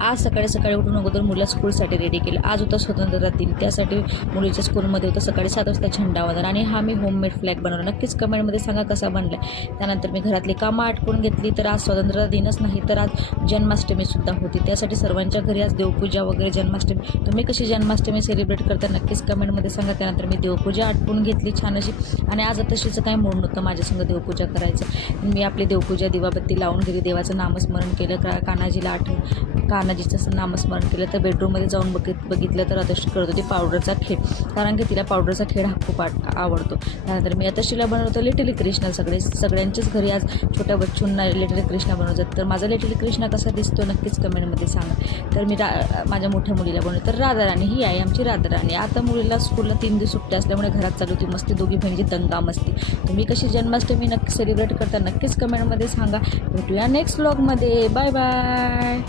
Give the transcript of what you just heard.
आज सकाळी सकाळी उठून अगोदर मुलं स्कूलसाठी रेडी केलं. आज होता स्वतंत्रता दिन, त्यासाठी मुलीच्या स्कूलमध्ये होतं सकाळी 7 वाजता झेंडावंदन आणि हा मी होममेड फ्लॅग बनवला. नक्कीच कमेंटमध्ये सांगा कसा बनला. त्यानंतर मी घरातली कामं आटपून घेतली. तर आज स्वतंत्रता दिनच नाही तर आज जन्माष्टमीसुद्धा होती. त्यासाठी सर्वांच्या घरी आज देवपूजा वगैरे जन्माष्टमी. तुम्ही कशी जन्माष्टमी सेलिब्रेट करता नक्कीच कमेंटमध्ये सांगा. त्यानंतर मी देवपूजा आटपून घेतली छान अशी. आणि आज तशीचं काही मूड नव्हतं माझ्यासंग देवपूजा करायचं. मी आपली देवपूजा दिवाबत्ती लावून घरी देवाचं नामस्मरण केलं. कान्हाजीला कान्हाजीचं नामस्मरण केलं. तर बेडरूममध्ये जाऊन बघितलं तर अतशी करत होती पावडरचा खेळ, कारण की तिला पावडरचा खेळ हा खूप आवडतो. त्यानंतर मी अतशीला बनवतो लिटिल कृष्णा. सगळ्यांच्याच घरी आज छोट्या बच्चूंना लिटिल कृष्णा बनवतात. तर माझा लिटिल कृष्णा कसा दिसतो नक्कीच कमेंटमध्ये सांगा. तर मी माझ्या मोठ्या मुलीला बनवतो. तर राधाराणी ही आहे आमची राधाराणी. आता मुलीला स्कूलला 3 दिवस सुट्ट्या असल्यामुळे घरात चालू होती मस्ती, दोघी बहिणीची दंगा मस्ती. तुम्ही कशी जन्माष्टमी नक्की सेलिब्रेट करता नक्कीच कमेंटमध्ये सांगा. भेटूया नेक्स्ट व्लॉगमध्ये. Bye bye.